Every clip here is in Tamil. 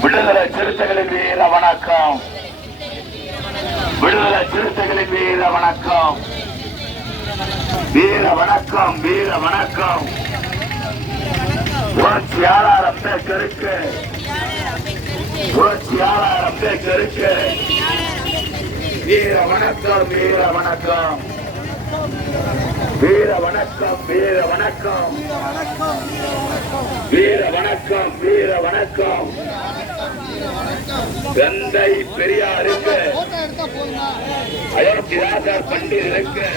விடுதலை சிறுத்தைகளின் வீர வணக்கம். விடுதலை சிறுத்தைகளின் வீர வணக்கம். வீர வணக்கம் வீர வணக்கம். புரட்சியாளர் அம்பேத்கருக்கு. புரட்சியாளர் அம்பேத்கருக்கு. வீர வணக்கம் வீர வணக்கம். வீர வணக்கம் வீர வணக்கம். வீர வணக்கம் வீர வணக்கம். தந்தை பெரியாருக்கு அயோத்திதாசர் பண்டிதருக்கு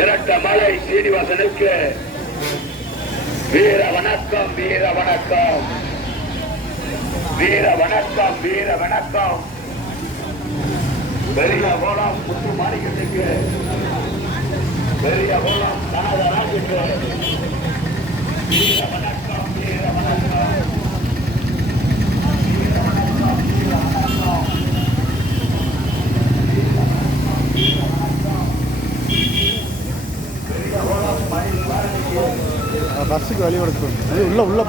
இரட்டமலை சீனிவாசனுக்கு வீர வணக்கம் வீர வணக்கம். வீர வணக்கம் வீர வணக்கம். பெரிய கோலம் முத்து மாணிக்கத்துக்கு. பஸ்ஸுக்கு வழி கொடுக்கும். அது உள்ளே உள்ளே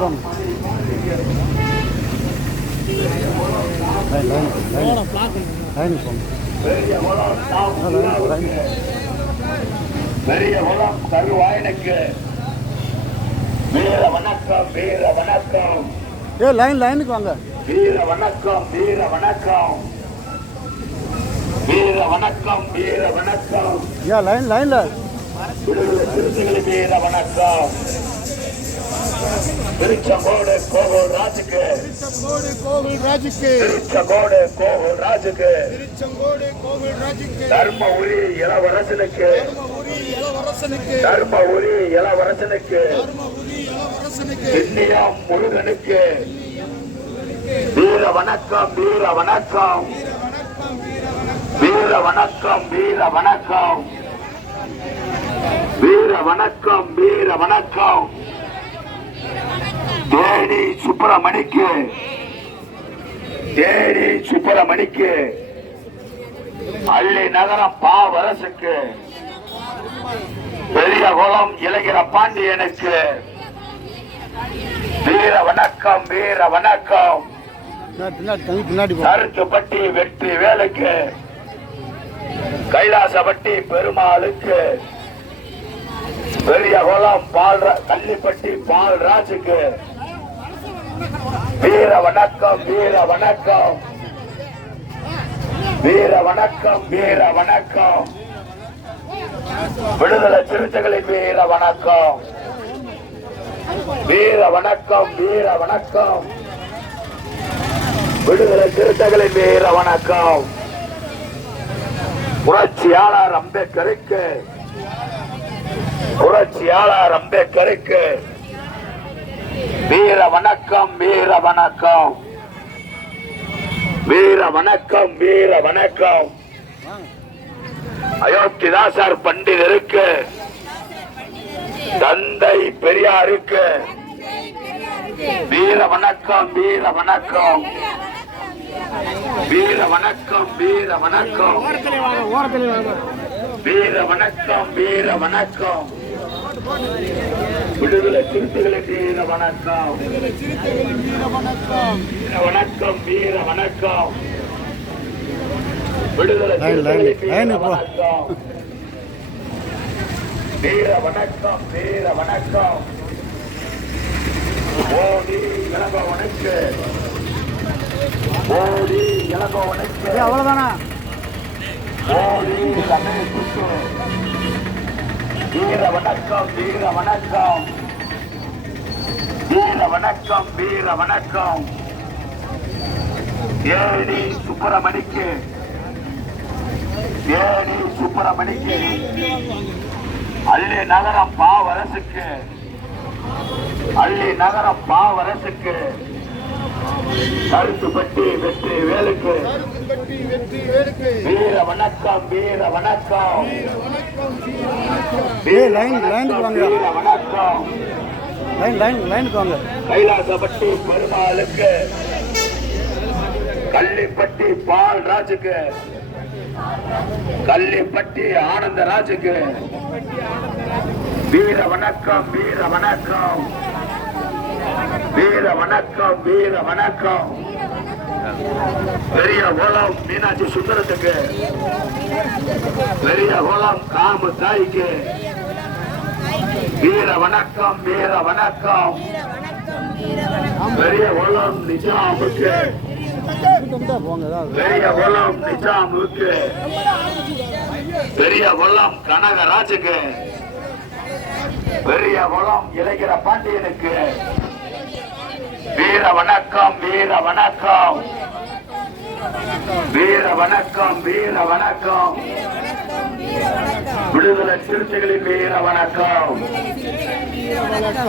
லைன் லைனுக்கு தாவுக்கு. பெரிய குளம் கருவாயனுக்கு வீர வணக்கம் வீர வணக்கம். ஏ லைன் லைனுக்கு வாங்க. வீர வணக்கம் வீர வணக்கம். வீர வணக்கம் வீர வணக்கம். ஏ லைன் லைனில் வீர வணக்கம். திருச்செங்கோடு கோவில் ராஜுக்கு. திருச்செங்கோடு கோவில் ராஜுக்கு. திருச்செங்கோடு கோவில் ராஜுக்கு. திருச்செங்கோடு கோவில் ராஜுக்கு. தர்மபுரி இளவரசனுக்கு. தர்மபுரி இளவரசனுக்கு திண்ணியம் முருகனுக்கு வீர வணக்கம் வீர வணக்கம். வீர வணக்கம் வீர வணக்கம். வீர வணக்கம் வீர வணக்கம். தேடி சுப்பிரமணிக்கு தேடி சுப்பிரமணிக்கு அள்ளி நகரம் பாவரசுக்கு பெரிய குளம் இளைஞர பாண்டியனுக்கு வீர வணக்கம் வீர வணக்கம். சருக்குப்பட்டி வெற்றி வேலுக்கு கைலாசப்பட்டி பெருமாளுக்கு. பெரிய குளம் பால் கள்ளிப்பட்டி பால் ராஜுக்கு. வீர வணக்கம் வீர வணக்கம். வீர வணக்கம் வீர வணக்கம். விடுதலை சிறுத்தைகளின் வீர வணக்கம். வீர வணக்கம் வீர வணக்கம். விடுதலை சிறுத்தைகளின் வீர வணக்கம். புரட்சியாளர் அம்பேத்கருக்கு. புரட்சியாளர் அம்பேத்கருக்கு. வீர வணக்கம் வீர வணக்கம். வீர வணக்கம் வீர வணக்கம். அயோத்திதாசர் பண்டிதருக்கு. தந்தை பெரியாருக்கு. வீர வணக்கம் வீர வணக்கம். வீர வணக்கம் வீர வணக்கம். வீர வணக்கம் வீர வணக்கம். விடுதலை சிறுத்தைகளுக்கு வீர வணக்கம். வீர வணக்கம் வீர வணக்கம் விடுதலை லைன், லைன், சிறுத்தைகளுக்கு லைன் வீர. வணக்கம் வீர வணக்கம். ஓடி இளங்கோவனுக்கு. ஓடி இளங்கோவனுக்கு. ஏ அவ்வளோதானா ஓடி ரமேஷுக்கு. வீர வணக்கம் வீர வணக்கம். வீர வணக்கம் வீர வணக்கம். ஏடி சுப்பிரமணிக்கு. ஏடி சுப்பிரமணிக்கு அள்ளி நகரம் பாவரசுக்கு அள்ளி நகரம் பாவரசுக்கு கருத்துப்பட்டி வெற்றி வேலுக்கு. வீர வணக்கம் வீர வணக்கம். லைன், லைனுக்கு வாங்க. வீர வணக்கம். லைன் லைன் லைனுக்கு வாங்க. கைலாசப்பட்டி பெருமாளுக்கு கள்ளிப்பட்டி பால் ராஜுக்கு கள்ளிப்பட்டி ஆனந்த ராஜுக்கு. வீர வணக்கம் வீர வணக்கம். வீர வணக்கம் வீர வணக்கம். பெரிய குளம் மீனாட்சி சுந்தரத்துக்கு. பெரிய குளம் காம தாய்க்கு. வீர வணக்கம் வீர வணக்கம். பெரிய குளம் நிஜாமுக்கு. பெரிய குளம் நிஜாமுக்கு பெரிய குளம் கனகராஜுக்கு. பெரிய குளம் இளைஞர பாண்டியனுக்கு. வீர வணக்கம் வீர வணக்கம். வீர வணக்கம் வீர வணக்கம். விடுதலை சிறுத்தைகளின் வீர வணக்கம்.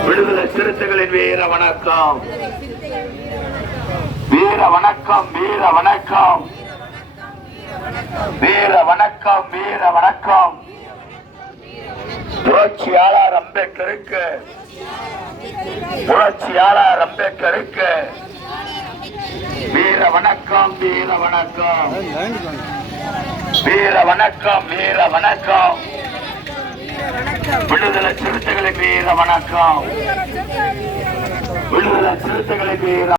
விடுதலை சிறுத்தைகளின் வீர வணக்கம். வீர வணக்கம் வீர வணக்கம். வீர வணக்கம் வீர வணக்கம். புரட்சியாளர் அம்பேத்கருக்கு. புரட்சியாளர் அம்பேத்கருக்கு. வீர வணக்கம் வீர வணக்கம். வீர வணக்கம் வீர வணக்கம். விடுதலை சிறுத்தைகளின் வீர வணக்கம். விடுதலை சிறுத்தைகளின் வீர